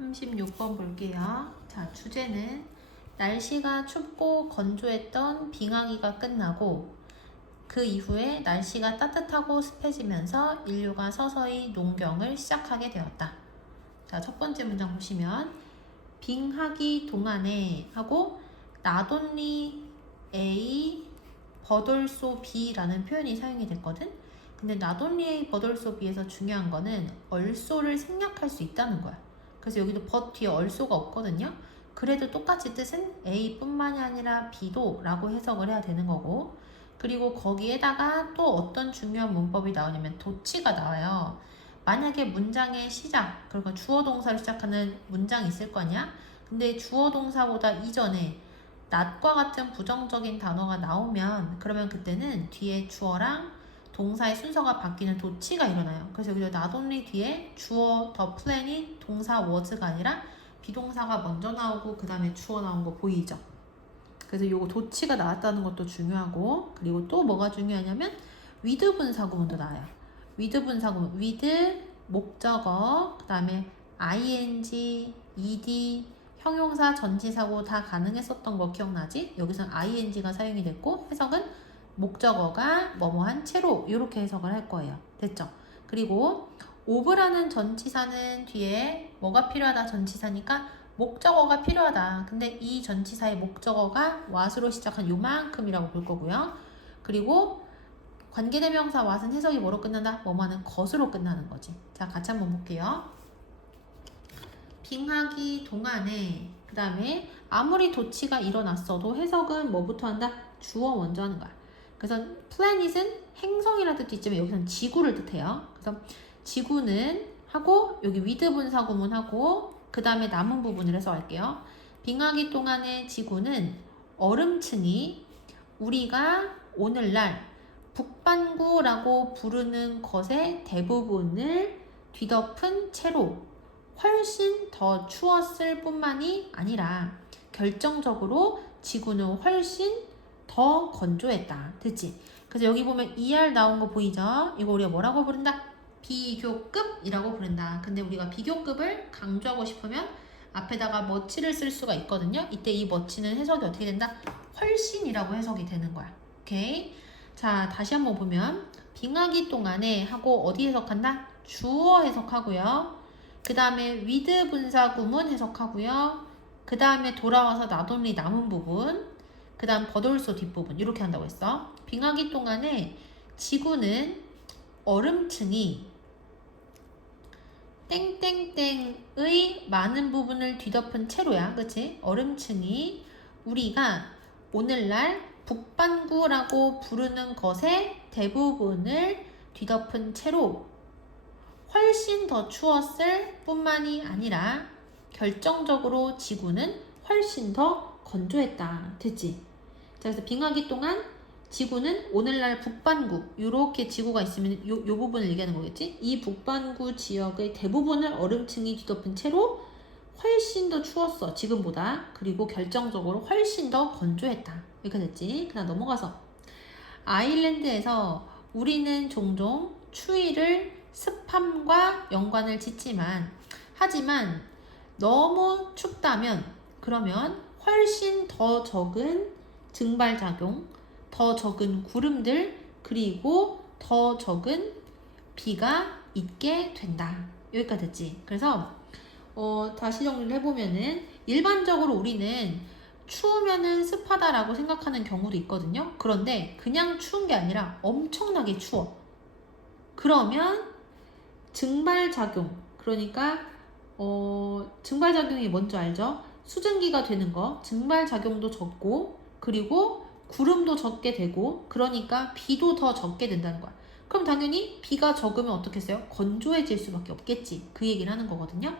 36번 볼게요. 자, 주제는 날씨가 춥고 건조했던 빙하기가 끝나고 그 이후에 날씨가 따뜻하고 습해지면서 인류가 서서히 농경을 시작하게 되었다. 자, 첫 번째 문장 보시면 빙하기 동안에 하고 not only A but also B라는 표현이 사용이 됐거든. 근데 not only A but also B에서 중요한 거는 also를 생략할 수 있다는 거야. 그래서 여기도 but 뒤에 also가 없거든요. 그래도 똑같이 뜻은 A뿐만이 아니라 B도 라고 해석을 해야 되는 거고, 그리고 거기에다가 또 어떤 중요한 문법이 나오냐면 도치가 나와요. 만약에 문장의 시작, 그러니까 주어 동사로 시작하는 문장이 있을 거 아니야? 근데 주어 동사보다 이전에 not과 같은 부정적인 단어가 나오면 그러면 그때는 뒤에 주어랑 동사의 순서가 바뀌는 도치가 일어나요. 그래서 여기서 not only 뒤에 주어 더 plan이 동사 was가 아니라 비동사가 먼저 나오고 그 다음에 주어 나온 거 보이죠? 그래서 요거 도치가 나왔다는 것도 중요하고, 그리고 또 뭐가 중요하냐면 with 분사구문도 나와요. with 분사구문, with 목적어, 그 다음에 ing, ed, 형용사, 전치사고 다 가능했었던 거 기억나지? 여기서는 ing가 사용이 됐고 해석은 목적어가 뭐뭐한 채로 이렇게 해석을 할 거예요. 됐죠? 그리고 of라는 전치사는 뒤에 뭐가 필요하다 전치사니까 목적어가 필요하다. 근데 이 전치사의 목적어가 what으로 시작한 요만큼이라고 볼 거고요. 그리고 관계대명사 what은 해석이 뭐로 끝난다? 뭐뭐하는 것으로 끝나는 거지. 자, 같이 한번 볼게요. 빙하기 동안에 그 다음에 아무리 도치가 일어났어도 해석은 뭐부터 한다? 주어 먼저 하는 거야. 그래서 planet은 행성이라는 뜻도 있지만 여기서는 지구를 뜻해요. 그래서 지구는 하고 여기 with 분사 구문하고 그 다음에 남은 부분을 해석할게요. 빙하기 동안의 지구는 얼음층이 우리가 오늘날 북반구라고 부르는 것의 대부분을 뒤덮은 채로 훨씬 더 추웠을 뿐만이 아니라 결정적으로 지구는 훨씬 더 건조했다. 됐지? 그래서 여기 보면 ER 나온 거 보이죠? 이거 우리가 뭐라고 부른다? 비교급이라고 부른다. 근데 우리가 비교급을 강조하고 싶으면 앞에다가 머치를 쓸 수가 있거든요. 이때 이 머치는 해석이 어떻게 된다? 훨씬이라고 해석이 되는 거야. 오케이? 자, 다시 한번 보면 빙하기 동안에 하고 어디 해석한다? 주어 해석하고요. 그 다음에 with 분사구문 해석하고요. 그 다음에 돌아와서 not only 남은 부분, 그 다음 but also 뒷부분 이렇게 한다고 했어. 빙하기 동안에 지구는 얼음층이 땡땡땡의 많은 부분을 뒤덮은 채로야. 그치? 얼음층이 우리가 오늘날 북반구라고 부르는 것의 대부분을 뒤덮은 채로 훨씬 더 추웠을 뿐만이 아니라 결정적으로 지구는 훨씬 더 건조했다. 됐지? 자, 그래서 빙하기 동안 지구는 오늘날 북반구 이렇게 지구가 있으면 요 부분을 얘기하는 거겠지? 이 북반구 지역의 대부분을 얼음층이 뒤덮은 채로 훨씬 더 추웠어. 지금보다. 그리고 결정적으로 훨씬 더 건조했다. 이렇게 됐지? 그다음 넘어가서 아일랜드에서 우리는 종종 추위를 습함과 연관을 짓지만 하지만 너무 춥다면 그러면 훨씬 더 적은 증발작용, 더 적은 구름들, 그리고 더 적은 비가 있게 된다. 여기까지 됐지? 그래서 다시 정리를 해보면은 일반적으로 우리는 추우면은 습하다라고 생각하는 경우도 있거든요. 그런데 그냥 추운 게 아니라 엄청나게 추워. 그러면 증발작용, 그러니까 증발작용이 뭔지 알죠? 수증기가 되는 거, 증발작용도 적고 그리고 구름도 적게 되고 그러니까 비도 더 적게 된다는 거야. 그럼 당연히 비가 적으면 어떻겠어요? 건조해질 수밖에 없겠지. 그 얘기를 하는 거거든요.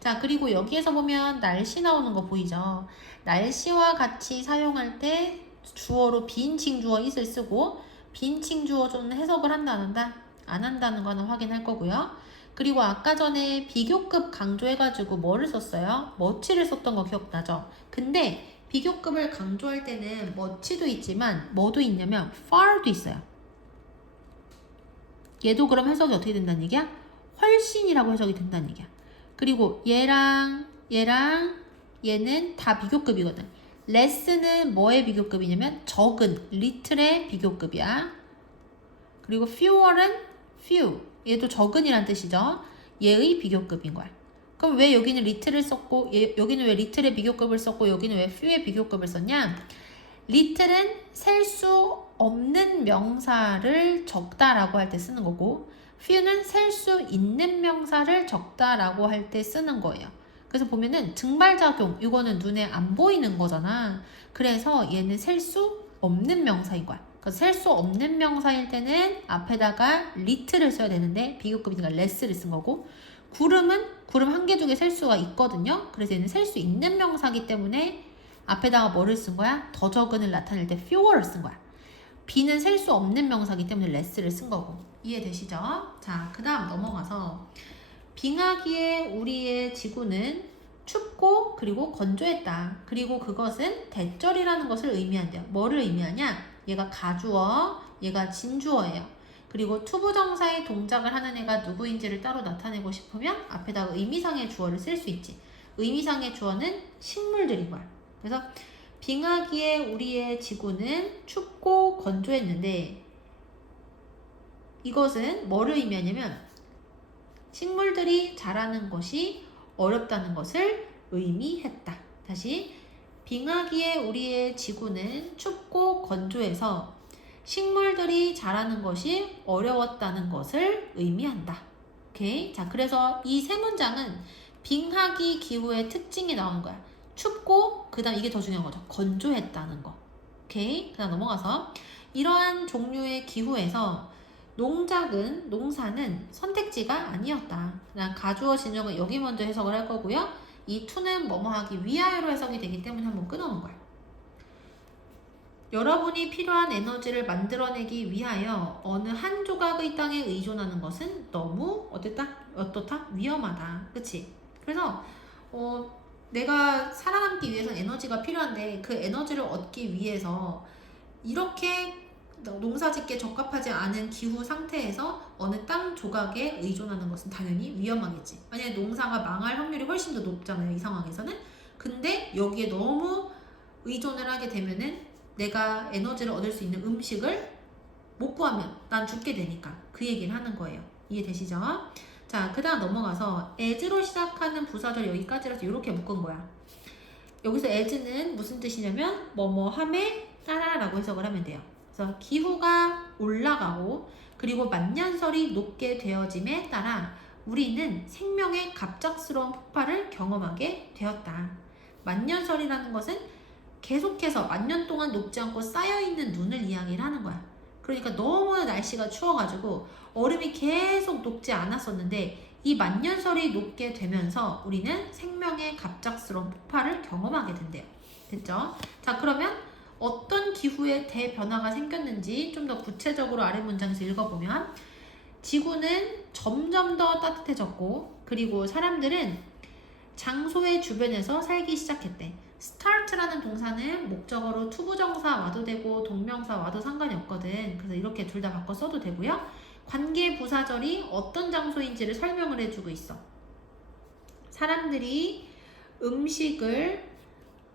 자, 그리고 여기에서 보면 날씨 나오는 거 보이죠? 날씨와 같이 사용할 때 주어로 비인칭 주어 it을 쓰고 비인칭 주어는 해석을 한다 안 한다? 안 한다는 거는 확인할 거고요. 그리고 아까 전에 비교급 강조해가지고 뭐를 썼어요? 머치를 썼던 거 기억나죠? 근데 비교급을 강조할 때는 머치도 있지만 뭐도 있냐면 far도 있어요. 얘도 그럼 해석이 어떻게 된다는 얘기야? 훨씬이라고 해석이 된다는 얘기야. 그리고 얘랑 얘는 다 비교급이거든. less는 뭐의 비교급이냐면 적은 little의 비교급이야. 그리고 fewer은 few, 얘도 적은이란 뜻이죠. 얘의 비교급인 거야. 그럼 왜 여기는 little을 썼고 여기는 왜 little의 비교급을 썼고 여기는 왜 few의 비교급을 썼냐? little은 셀 수 없는 명사를 적다라고 할 때 쓰는 거고 few는 셀 수 있는 명사를 적다라고 할 때 쓰는 거예요. 그래서 보면은 증발작용, 이거는 눈에 안 보이는 거잖아. 그래서 얘는 셀 수 없는 명사인 거야. 셀 수 없는 명사일 때는 앞에다가 little을 써야 되는데 비교급이니까 less를 쓴 거고, 구름 한 개 두 개 셀 수가 있거든요. 그래서 얘는 셀 수 있는 명사이기 때문에 앞에다가 뭐를 쓴 거야? 더 적은을 나타낼 때 fewer를 쓴 거야. B는 셀 수 없는 명사이기 때문에 less를 쓴 거고. 이해되시죠? 자, 그 다음 넘어가서 빙하기에 우리의 지구는 춥고 그리고 건조했다. 그리고 그것은 대절이라는 것을 의미한대요. 뭐를 의미하냐? 얘가 가주어, 얘가 진주어예요. 그리고 투부정사의 동작을 하는 애가 누구인지를 따로 나타내고 싶으면 앞에다가 의미상의 주어를 쓸 수 있지. 의미상의 주어는 식물들인 거야. 그래서 빙하기에 우리의 지구는 춥고 건조했는데 이것은 뭐를 의미하냐면 식물들이 자라는 것이 어렵다는 것을 의미했다. 다시, 빙하기에 우리의 지구는 춥고 건조해서 식물들이 자라는 것이 어려웠다는 것을 의미한다. 오케이? 자, 그래서 이 세 문장은 빙하기 기후의 특징이 나오는 거야. 춥고, 그 다음 이게 더 중요한 거죠. 건조했다는 거. 오케이? 그 다음 넘어가서 이러한 종류의 기후에서 농사는 선택지가 아니었다. 그냥 가주어 진정은 여기 먼저 해석을 할 거고요. 이 to는 뭐뭐 하기 위하여로 해석이 되기 때문에 한번 끊어놓은 거야. 여러분이 필요한 에너지를 만들어내기 위하여 어느 한 조각의 땅에 의존하는 것은 너무 어떻다? 위험하다. 그치? 그래서 내가 살아남기 위해서 에너지가 필요한데 그 에너지를 얻기 위해서 이렇게 농사짓기에 적합하지 않은 기후 상태에서 어느 땅 조각에 의존하는 것은 당연히 위험하겠지. 만약에 농사가 망할 확률이 훨씬 더 높잖아요, 이 상황에서는. 근데 여기에 너무 의존을 하게 되면은 내가 에너지를 얻을 수 있는 음식을 못 구하면 난 죽게 되니까 그 얘기를 하는 거예요. 이해되시죠? 자, 그 다음 넘어가서 as로 시작하는 부사절 여기까지라서 이렇게 묶은 거야. 여기서 as는 무슨 뜻이냐면 뭐뭐함에 따라라고 해석을 하면 돼요. 그래서 기후가 올라가고 그리고 만년설이 높게 되어짐에 따라 우리는 생명의 갑작스러운 폭발을 경험하게 되었다. 만년설이라는 것은 계속해서 만년 동안 녹지 않고 쌓여있는 눈을 이야기를 하는 거야. 그러니까 너무 날씨가 추워가지고 얼음이 계속 녹지 않았었는데 이 만년설이 녹게 되면서 우리는 생명의 갑작스러운 폭발을 경험하게 된대요. 됐죠? 자, 그러면 어떤 기후에 대변화가 생겼는지 좀 더 구체적으로 아래 문장에서 읽어보면 지구는 점점 더 따뜻해졌고 그리고 사람들은 장소의 주변에서 살기 시작했대. start라는 동사는 목적어로 투부정사 와도 되고 동명사 와도 상관이 없거든. 그래서 이렇게 둘 다 바꿔 써도 되고요. 관계 부사절이 어떤 장소인지를 설명을 해주고 있어. 사람들이 음식을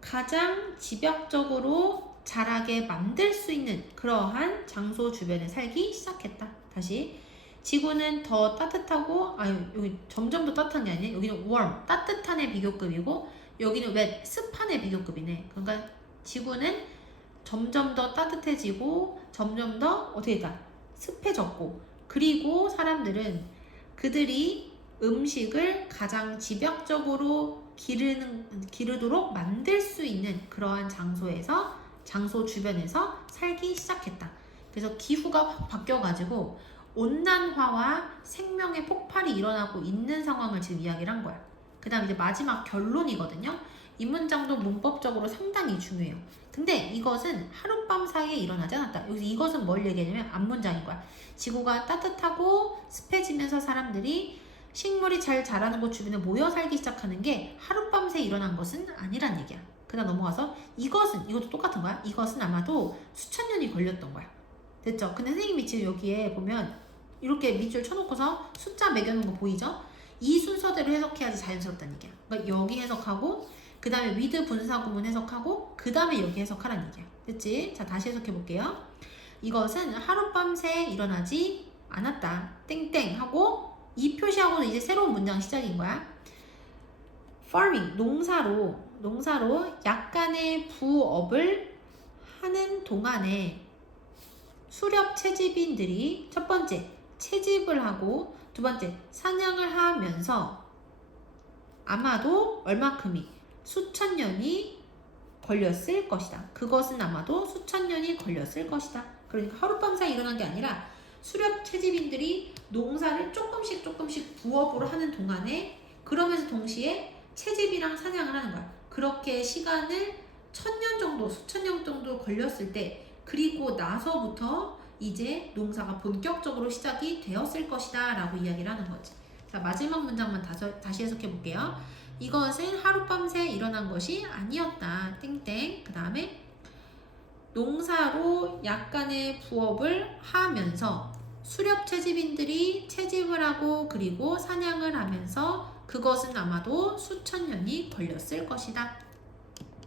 가장 집약적으로 자라게 만들 수 있는 그러한 장소 주변에 살기 시작했다. 다시, 지구는 더 따뜻하고 여기 점점 더 따뜻한 게 아니네. 여기는 warm, 따뜻한의 비교급이고 여기는 wet, 습한의 비교급이네. 그러니까 지구는 점점 더 따뜻해지고 점점 더 습해졌고 그리고 사람들은 그들이 음식을 가장 집약적으로 기르도록 만들 수 있는 그러한 장소 주변에서 살기 시작했다. 그래서 기후가 확 바뀌어가지고 온난화와 생명의 폭발이 일어나고 있는 상황을 지금 이야기를 한 거야. 그 다음 이제 마지막 결론이거든요. 이 문장도 문법적으로 상당히 중요해요. 근데 이것은 하룻밤 사이에 일어나지 않았다. 여기서 이것은 뭘 얘기하냐면 앞문장인 거야. 지구가 따뜻하고 습해지면서 사람들이 식물이 잘 자라는 곳 주변에 모여 살기 시작하는 게 하룻밤 새에 일어난 것은 아니란 얘기야. 그 다음 넘어가서 이것도 똑같은 거야. 이것은 아마도 수천 년이 걸렸던 거야. 됐죠? 근데 선생님이 지금 여기에 보면 이렇게 밑줄 쳐놓고서 숫자 매겨놓은 거 보이죠? 이 순서대로 해석해야지 자연스럽다는 얘기야. 그러니까 여기 해석하고 그 다음에 with 분사구문 해석하고 그 다음에 여기 해석하라는 얘기야. 됐지? 자, 다시 해석해 볼게요. 이것은 하룻밤새 일어나지 않았다. 땡땡 하고 이 표시하고는 이제 새로운 문장 시작인 거야. farming, 농사로 약간의 부업을 하는 동안에 수렵 채집인들이 첫 번째 채집을 하고 두 번째 사냥을 하면서 아마도 얼마큼이 수천 년이 걸렸을 것이다. 그것은 아마도 수천 년이 걸렸을 것이다. 그러니까 하룻밤사이 일어난 게 아니라 수렵 채집인들이 농사를 조금씩 부업으로 하는 동안에 그러면서 동시에 채집이랑 사냥을 하는 거야. 그렇게 시간을 수천 년 정도 걸렸을 때 그리고 나서부터 이제 농사가 본격적으로 시작이 되었을 것이다 라고 이야기를 하는 거지. 자, 마지막 문장만 다시 해석해 볼게요. 이것은 하룻밤새 일어난 것이 아니었다. 땡땡. 그 다음에 농사로 약간의 부업을 하면서 수렵 채집인들이 채집을 하고 그리고 사냥을 하면서 그것은 아마도 수천 년이 걸렸을 것이다.